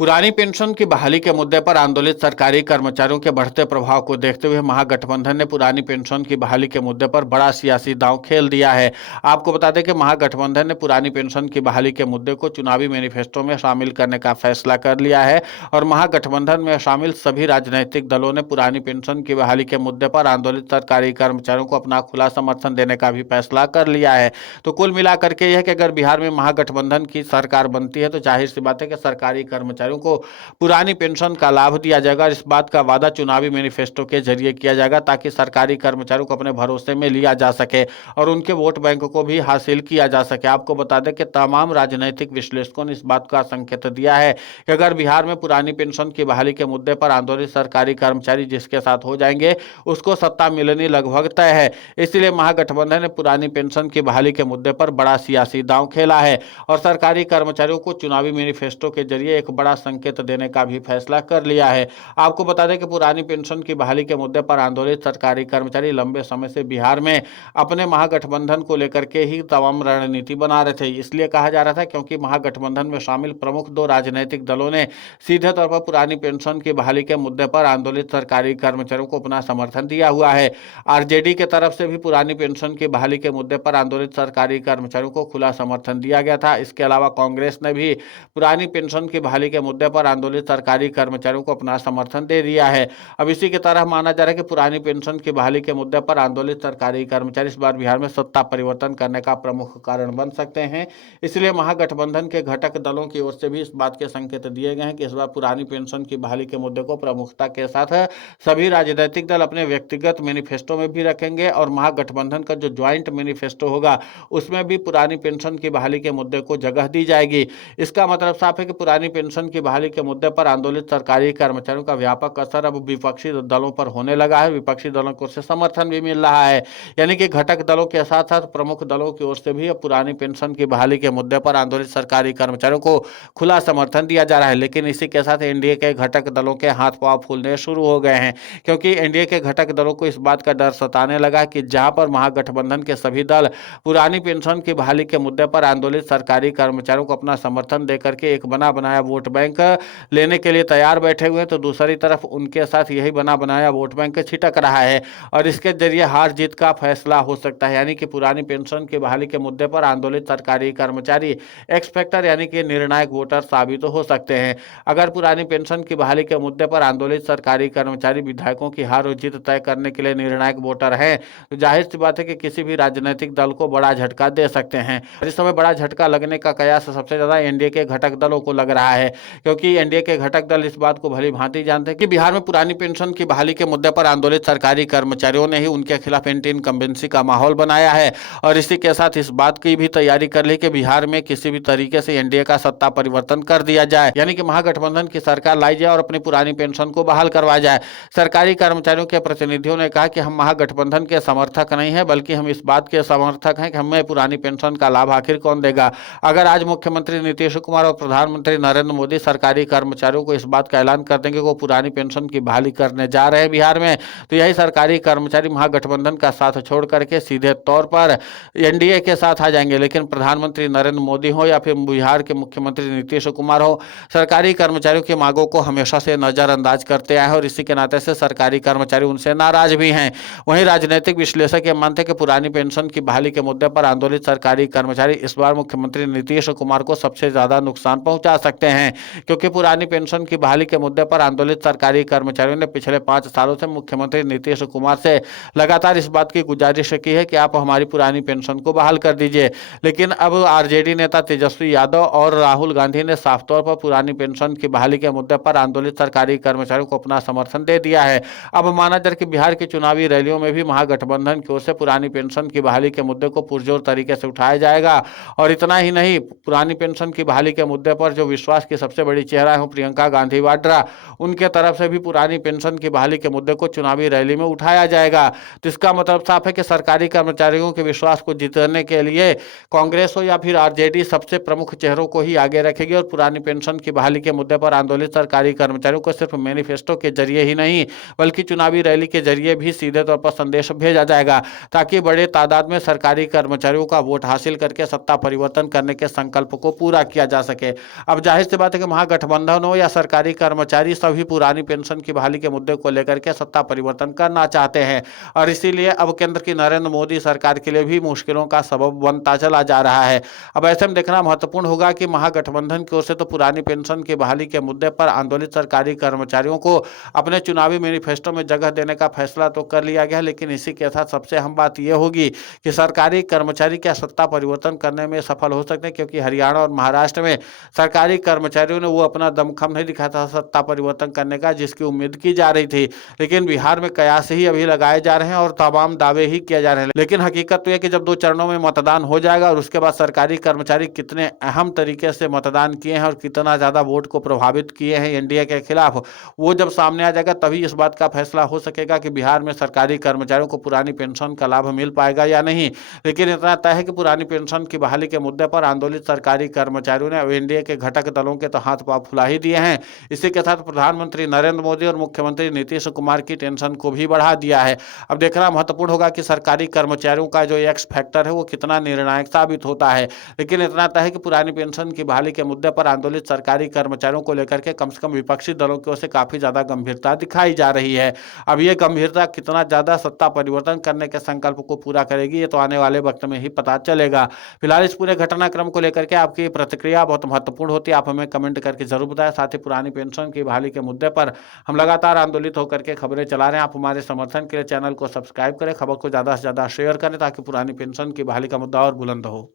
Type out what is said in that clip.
पुरानी पेंशन की बहाली के मुद्दे पर आंदोलित सरकारी कर्मचारियों के बढ़ते प्रभाव को देखते हुए महागठबंधन ने पुरानी पेंशन की बहाली के मुद्दे पर बड़ा सियासी दांव खेल दिया है। आपको बता दें कि महागठबंधन ने पुरानी पेंशन की बहाली के मुद्दे को चुनावी मैनिफेस्टो में शामिल करने का फैसला कर लिया है और महागठबंधन में शामिल सभी राजनीतिक दलों ने पुरानी पेंशन की बहाली के मुद्दे पर आंदोलित सरकारी कर्मचारियों को अपना खुला समर्थन देने का भी फैसला कर लिया है। तो कुल मिलाकर के यह कि अगर बिहार में महागठबंधन की सरकार बनती है तो जाहिर सी बात है कि सरकारी कर्मचारियों को पुरानी पेंशन का लाभ दिया जाएगा। इस बात का वादा चुनावी मैनिफेस्टो के जरिए किया जाएगा ताकि सरकारी कर्मचारियों को अपने भरोसे में लिया जा सके और उनके वोट बैंक को भी हासिल किया जा सके। आपको बता दें कि तमाम राजनीतिक विश्लेषकों ने इस बात का संकेत दिया है कि अगर बिहार में पुरानी पेंशन की बहाली के मुद्दे पर आंदोलित सरकारी कर्मचारी जिसके साथ हो जाएंगे उसको सत्ता मिलनी लगभग तय है। इसलिए महागठबंधन ने पुरानी पेंशन की बहाली के मुद्दे पर बड़ा सियासी दांव खेला है और सरकारी कर्मचारियों को चुनावी मैनिफेस्टो के जरिए एक बड़ा संकेत देने का भी फैसला कर लिया है। आपको बता दें कि पुरानी पेंशन की बहाली के मुद्दे पर आंदोलित सरकारी कर्मचारी लंबे समय से बिहार में अपने महागठबंधन को लेकर के ही तमाम रणनीति बना रहे थे। इसलिए कहा जा रहा था क्योंकि महागठबंधन में शामिल प्रमुख दो राजनीतिक दलों ने सीधे तौर पर पुरानी पेंशन की बहाली के मुद्दे पर आंदोलित सरकारी कर्मचारियों को अपना समर्थन दिया हुआ है। आरजेडी के तरफ से भी पुरानी पेंशन की बहाली के मुद्दे पर आंदोलित सरकारी कर्मचारियों को खुला समर्थन दिया गया था। इसके अलावा कांग्रेस ने भी पुरानी पेंशन की बहाली के मुद्दे पर आंदोलित सरकारी कर्मचारियों को अपना समर्थन दे दिया है। अब इसी की तरह माना जा रहा है कि पुरानी पेंशन की बहाली के मुद्दे पर आंदोलित सरकारी कर्मचारी इस बार बिहार में सत्ता परिवर्तन करने का प्रमुख कारण बन सकते हैं। इसलिए महागठबंधन के घटक दलों की ओर से भी इस बात के संकेत दिए गए हैं कि इस बार पुरानी पेंशन की बहाली के मुद्दे को प्रमुखता के साथ सभी राजनीतिक दल अपने व्यक्तिगत मैनिफेस्टो में भी रखेंगे और महागठबंधन का जो ज्वाइंट मैनिफेस्टो होगा उसमें भी पुरानी पेंशन की बहाली के मुद्दे को जगह दी जाएगी। इसका मतलब साफ है कि पुरानी पेंशन की बहाली के मुद्दे पर आंदोलित सरकारी कर्मचारियों का व्यापक असर अब विपक्षी दलों पर होने लगा है। विपक्षी दलों को से समर्थन भी मिल रहा है, यानी कि घटक दलों के साथ साथ प्रमुख दलों की ओर से भी अब पुरानी पेंशन की बहाली के मुद्दे पर आंदोलित सरकारी कर्मचारियों को खुला समर्थन दिया जा रहा है। लेकिन इसी के साथ एनडीए के घटक दलों के हाथ पांव फूलने शुरू हो गए हैं क्योंकि एनडीए के घटक दलों को इस बात का डर सताने लगा कि जहां पर महागठबंधन के सभी दल पुरानी पेंशन की बहाली के मुद्दे पर आंदोलित सरकारी कर्मचारियों को अपना समर्थन देकर के एक बना बनाया वोट बैंक लेने के लिए तैयार बैठे हुए हैं, तो दूसरी तरफ उनके साथ यही बना बनाया वोट बैंक छिटक रहा है और इसके जरिए हार जीत का फैसला हो सकता है। यानी कि पुरानी पेंशन की बहाली के मुद्दे पर आंदोलित सरकारी कर्मचारी एक्स फैक्टर यानी कि निर्णायक वोटर साबित हो सकते हैं। अगर पुरानी पेंशन की बहाली के मुद्दे पर आंदोलित सरकारी कर्मचारी विधायकों की हार और जीत तय करने के लिए निर्णायक वोटर हैं तो जाहिर सी बात है कि किसी भी राजनीतिक दल को बड़ा झटका दे सकते हैं। इस समय बड़ा झटका लगने का कयास सबसे ज्यादा एनडीए के घटक दलों को लग रहा है क्योंकि एनडीए के घटक दल इस बात को भली भांति जानते हैं कि बिहार में पुरानी पेंशन की बहाली के मुद्दे पर आंदोलित सरकारी कर्मचारियों ने ही उनके खिलाफ एंटी इनकम्बेंसी का माहौल बनाया है और इसी के साथ इस बात की भी तैयारी कर ली कि बिहार में किसी भी तरीके से एनडीए का सत्ता परिवर्तन कर दिया जाए, यानी कि महागठबंधन की सरकार लाई जाए और अपनी पुरानी पेंशन को बहाल करवाया जाए। सरकारी कर्मचारियों के प्रतिनिधियों ने कहा कि हम महागठबंधन के समर्थक नहीं है बल्कि हम इस बात के समर्थक हैं कि हमें पुरानी पेंशन का लाभ आखिर कौन देगा। अगर आज मुख्यमंत्री नीतीश कुमार और प्रधानमंत्री नरेंद्र मोदी सरकारी कर्मचारियों को इस बात का ऐलान कर देंगे कि वो पुरानी पेंशन की बहाली करने जा रहे हैं बिहार में, तो यही सरकारी कर्मचारी महागठबंधन का साथ छोड़ करके सीधे तौर पर एनडीए के साथ आ जाएंगे। लेकिन प्रधानमंत्री नरेंद्र मोदी हो या फिर बिहार के मुख्यमंत्री नीतीश कुमार हो, सरकारी कर्मचारियों की मांगों को हमेशा से नजरअंदाज करते आए और इसी के नाते से सरकारी कर्मचारी उनसे नाराज भी हैं। वहीं राजनीतिक विश्लेषक ये मानते हैं कि पुरानी पेंशन की बहाली के मुद्दे पर आंदोलित सरकारी कर्मचारी इस बार मुख्यमंत्री नीतीश कुमार को सबसे ज्यादा नुकसान पहुंचा सकते हैं क्योंकि पुरानी पेंशन की बहाली के मुद्दे पर आंदोलित सरकारी कर्मचारियों ने पिछले 5 सालों से मुख्यमंत्री नीतीश कुमार से लगातार इस बात की गुजारिश की है कि आप हमारी पुरानी पेंशन को बहाल कर दीजिए। लेकिन अब आरजेडी नेता तेजस्वी यादव और राहुल गांधी ने साफ तौर पर पुरानी पेंशन की बहाली के मुद्दे पर आंदोलित सरकारी कर्मचारियों को अपना समर्थन दे दिया है। अब माना जा कि बिहार की चुनावी रैलियों में भी महागठबंधन की ओर से पुरानी पेंशन की बहाली के मुद्दे को पुरजोर तरीके से उठाया जाएगा और इतना ही नहीं, पुरानी पेंशन की बहाली के मुद्दे पर जो विश्वास की सबसे बड़ी चेहरा है प्रियंका गांधी वाड्रा, उनके तरफ से भी पुरानी पेंशन की बहाली के मुद्दे को चुनावी रैली में उठाया जाएगा। तो इसका मतलब साफ है कि सरकारी कर्मचारियों के विश्वास को जीतने के लिए कांग्रेस हो या फिर आरजेडी सबसे प्रमुख चेहरों को ही आगे रखेगी और पुरानी पेंशन की बहाली के मुद्दे पर आंदोलित सरकारी कर्मचारियों को सिर्फ मैनिफेस्टो के जरिए ही नहीं बल्कि चुनावी रैली के जरिए भी सीधे तौर पर संदेश भेजा जाएगा ताकि बड़े तादाद में सरकारी कर्मचारियों का वोट हासिल करके सत्ता परिवर्तन करने के संकल्प को पूरा किया जा सके। अब जाहिर सी बात है कि महागठबंधन हो या सरकारी कर्मचारी, सभी पुरानी पेंशन की बहाली के मुद्दे को लेकर के सत्ता परिवर्तन करना चाहते हैं और इसीलिए अब केंद्र की नरेंद्र मोदी सरकार के लिए भी मुश्किलों का सबब बनता चला जा रहा है। अब ऐसे में देखना महत्वपूर्ण होगा कि महागठबंधन की ओर से तो पुरानी पेंशन की बहाली के मुद्दे पर आंदोलित सरकारी कर्मचारियों को अपने चुनावी मैनिफेस्टो में जगह देने का फैसला तो कर लिया गया, लेकिन इसी के साथ सबसे अहम बात यह होगी कि सरकारी कर्मचारी क्या सत्ता परिवर्तन करने में सफल हो सकते हैं, क्योंकि हरियाणा और महाराष्ट्र में सरकारी कर्मचारियों ने वो अपना दमखम नहीं दिखाया था सत्ता परिवर्तन करने का जिसकी उम्मीद की जा रही थी, लेकिन बिहार में कयास ही अभी लगाए जा रहे हैं और तमाम दावे ही किए जा रहे हैं। लेकिन हकीकत तो यह कि जब 2 चरणों में मतदान हो जाएगा और उसके बाद सरकारी कर्मचारी कितने अहम तरीके से मतदान किए हैं और कितना ज्यादा वोट को प्रभावित किए हैं एनडीए के खिलाफ, वो जब सामने आ जाएगा तभी इस बात का फैसला हो सकेगा कि बिहार में सरकारी कर्मचारियों को पुरानी पेंशन का लाभ मिल पाएगा या नहीं। लेकिन इतना तय है कि पुरानी पेंशन की बहाली के मुद्दे पर आंदोलित सरकारी कर्मचारियों ने एनडीए के घटक दलों के तो हाथ पांव फुला ही दिए हैं। इसी के साथ प्रधानमंत्री नरेंद्र मोदी और मुख्यमंत्री नीतीश कुमार की टेंशन को भी बढ़ा दिया है। अब देखना महत्वपूर्ण होगा कि सरकारी कर्मचारियों का जो एक्स फैक्टर है वो कितना निर्णायक साबित होता है। लेकिन इतना तय है कि पुरानी पेंशन की बहाली के मुद्दे पर आंदोलित सरकारी कर्मचारियों को लेकर के कम से कम विपक्षी दलों की ओर से काफी ज्यादा गंभीरता दिखाई जा रही है। अब ये गंभीरता कितना ज्यादा सत्ता परिवर्तन करने के संकल्प को पूरा करेगी ये तो आने वाले वक्त में ही पता चलेगा। फिलहाल इस पूरे घटनाक्रम को लेकर के आपकी प्रतिक्रिया बहुत महत्वपूर्ण होती है, आप हमें कमेंट करके जरूर बताएं। साथ ही पुरानी पेंशन की बहाली के मुद्दे पर हम लगातार आंदोलित होकर के खबरें चला रहे हैं। आप हमारे समर्थन के लिए चैनल को सब्सक्राइब करें, खबर को ज्यादा से ज्यादा शेयर करें ताकि पुरानी पेंशन की बहाली का मुद्दा और बुलंद हो।